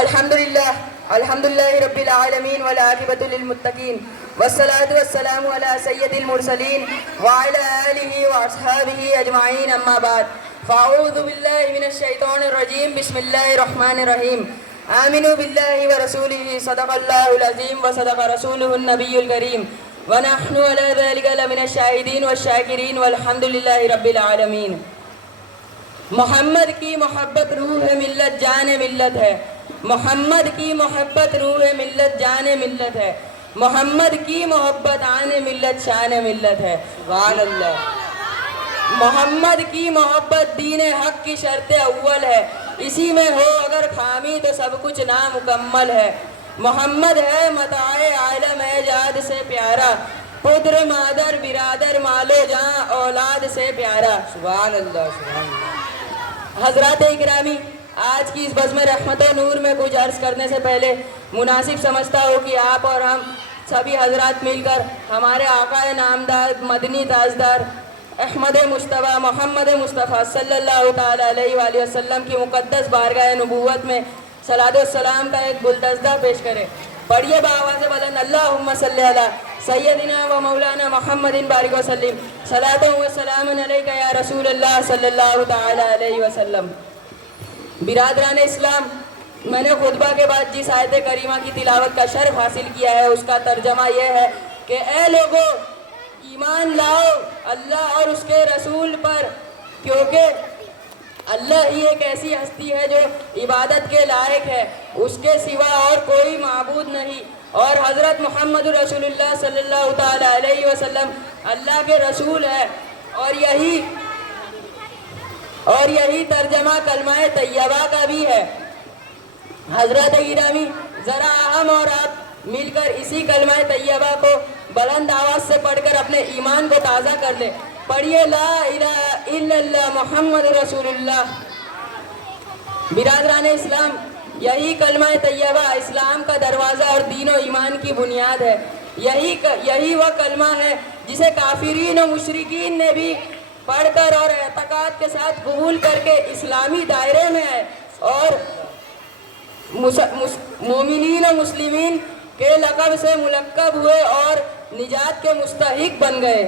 الحمدللہ رب العالمین والعاقبۃ للمتقین والصلاة والسلام علی سید المرسلین وعلی آلہ واصحابہ اجمعین اما بعد فاعوذ باللہ من الشیطان الرجیم بسم اللہ الرحمن الرحیم آمنوا باللہ ورسولہ صدق اللہ العظیم وصدق رسولہ النبی الکریم ونحن علی ذلک لمن الشاہدین والشاکرین والحمدللہ رب العالمین۔ محمد کی محبت روح ملت جان ملت ہے، محمد کی محبت روح ملت جان ملت ہے، محمد کی محبت آن ملت شان ملت ہے۔ سبحان اللہ۔ محمد کی محبت دین حق کی شرط اول ہے، اسی میں ہو اگر خامی تو سب کچھ نامکمل ہے۔ محمد ہے متاع عالم ایجاد سے پیارا، پدر مادر برادر مالو جاں اولاد سے پیارا۔ سبحان اللہ سبحان اللہ۔ حضرات اکرامی، آج کی اس بزم رحمت و نور میں کچھ عرض کرنے سے پہلے مناسب سمجھتا ہوں کہ آپ اور ہم سبھی حضرات مل کر ہمارے آقا نامدار مدنی تاجدار احمد مصطفیٰ محمد مصطفیٰ صلی اللہ تعالیٰ علیہ وآلہ وسلم کی مقدس بارگاہ نبوت میں صلاۃ والسلام کا ایک گلدستہ پیش کرے۔ پڑھیے بآواز بلند، اللہم صلی علی سیدنا و مولانا محمد بارک وسلم، صلاۃ و سلام علیک یا رسول اللہ صلی اللہ تعالیٰ علیہ وسلم۔ برادران اسلام، میں نے خطبہ کے بعد جس آیت کریمہ کی تلاوت کا شرف حاصل کیا ہے اس کا ترجمہ یہ ہے کہ اے لوگو ایمان لاؤ اللہ اور اس کے رسول پر، کیونکہ اللہ ہی ایک ایسی ہستی ہے جو عبادت کے لائق ہے، اس کے سوا اور کوئی معبود نہیں، اور حضرت محمد رسول اللہ صلی اللہ تعالیٰ علیہ وسلم اللہ کے رسول ہے۔ اور یہی ترجمہ کلمہ طیبہ کا بھی ہے۔ حضرت گرامی، ذرا ہم اور آپ مل کر اسی کلمہ طیبہ کو بلند آواز سے پڑھ کر اپنے ایمان کو تازہ کر لیں۔ پڑھیے لا الہ الا اللہ محمد رسول اللہ۔ برادران اسلام، یہی کلمہ طیبہ اسلام کا دروازہ اور دین و ایمان کی بنیاد ہے۔ یہی وہ کلمہ ہے جسے کافرین و مشرکین نے بھی پڑھ کر اور اعتقاد کے ساتھ قبول کر کے اسلامی دائرے میں آئے اور مومنین و مسلمین کے لقب سے ملقب ہوئے اور نجات کے مستحق بن گئے۔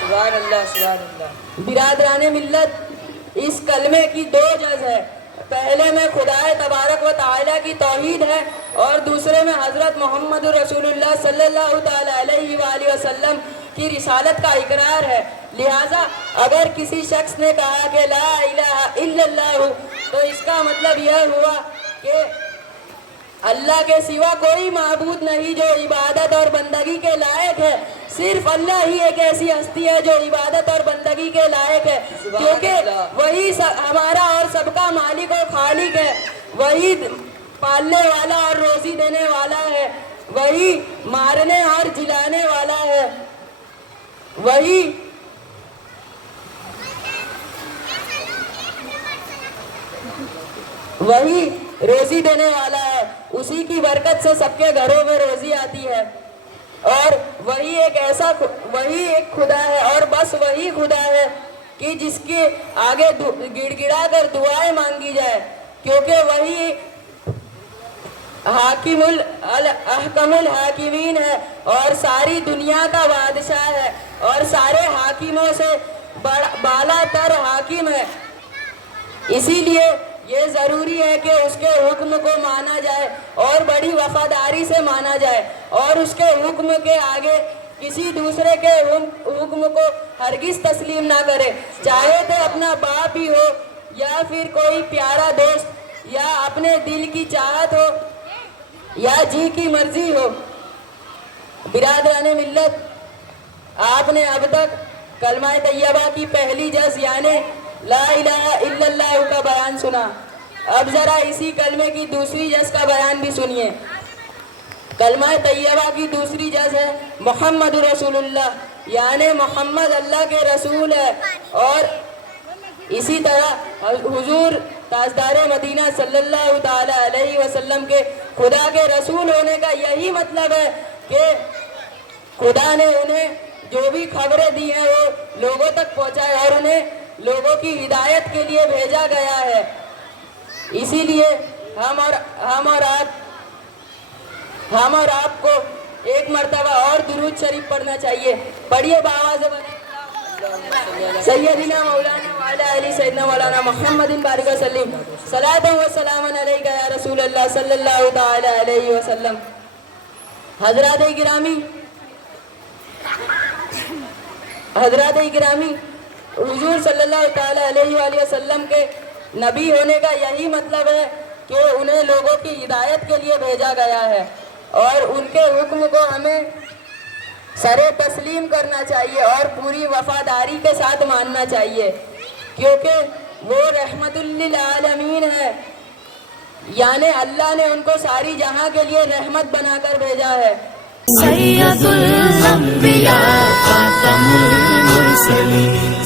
سبحان اللہ سبحان اللہ۔ برادران ملت، اس کلمے کی دو جز ہے، پہلے میں خدا تبارک و تعالیٰ کی توحید ہے اور دوسرے میں حضرت محمد رسول اللہ صلی اللہ تعالیٰ علیہ وآلہ وسلم کی رسالت کا اقرار ہے۔ لہٰذا اگر کسی شخص نے کہا کہ لا الہ الا اللہ، تو اس کا مطلب یہ ہوا کہ اللہ کے سوا کوئی معبود نہیں جو عبادت اور بندگی کے لائق ہے، صرف اللہ ہی ایک ایسی ہستی ہے جو عبادت اور بندگی کے لائق ہے، کیونکہ وہی ہمارا اور سب کا مالک اور خالق ہے، وہی پالنے والا اور روزی دینے والا ہے، وہی مارنے اور جلانے والا ہے، وہی روزی دینے والا ہے، اسی کی برکت سے سب کے گھروں میں روزی آتی ہے، اور وہی ایک خدا ہے اور بس وہی خدا ہے کہ جس کے آگے گڑ گڑا کر دعائیں مانگی جائے، کیونکہ وہی حاکم احکم الحاکمین ہے اور ساری دنیا کا بادشاہ ہے اور سارے حاکموں سے بالا تر حاکم ہے۔ اسی لیے یہ ضروری ہے کہ اس کے حکم کو مانا جائے اور بڑی وفاداری سے مانا جائے، اور اس کے حکم کے آگے کسی دوسرے کے حکم کو ہرگز تسلیم نہ کرے، چاہے تو اپنا باپ ہی ہو یا پھر کوئی پیارا دوست یا اپنے دل کی چاہت ہو یا جی کی مرضی ہو۔ برادران ملت، آپ نے اب تک کلمہ طیبہ کی پہلی جز یعنی لا الہ الا اللہ کا بیان سنا، اب ذرا اسی کلمے کی دوسری جز کا بیان بھی سنیے۔ کلمہ طیبہ کی دوسری جز ہے محمد رسول اللہ، یعنی محمد اللہ کے رسول ہے، اور اسی طرح حضور تاجدار مدینہ صلی اللہ تعالیٰ علیہ وسلم کے خدا کے رسول ہونے کا یہی مطلب ہے کہ خدا نے انہیں جو بھی خبریں دی ہیں وہ لوگوں تک پہنچائے اور انہیں لوگوں کی ہدایت کے لیے بھیجا گیا ہے۔ اسی لیے ہم اور آپ کو ایک مرتبہ اور درود شریف پڑھنا چاہیے. پڑھیے بآواز بلند. سیدنا مولانا وعلی علی سیدنا مولانا محمد بارک وسلم صلاۃ و سلام علیک یا رسول اللہ صلی اللہ تعالی علیہ وسلم. حضرات گرامی حضور صلی اللہ تعالی علیہ وآلہ وسلم کے نبی ہونے کا یہی مطلب ہے کہ انہیں لوگوں کی ہدایت کے لیے بھیجا گیا ہے اور ان کے حکم کو ہمیں سر تسلیم کرنا چاہیے اور پوری وفاداری کے ساتھ ماننا چاہیے، کیونکہ وہ رحمت للعالمین ہے، یعنی اللہ نے ان کو ساری جہاں کے لیے رحمت بنا کر بھیجا ہے. سید الانبیاء خاتم المرسلین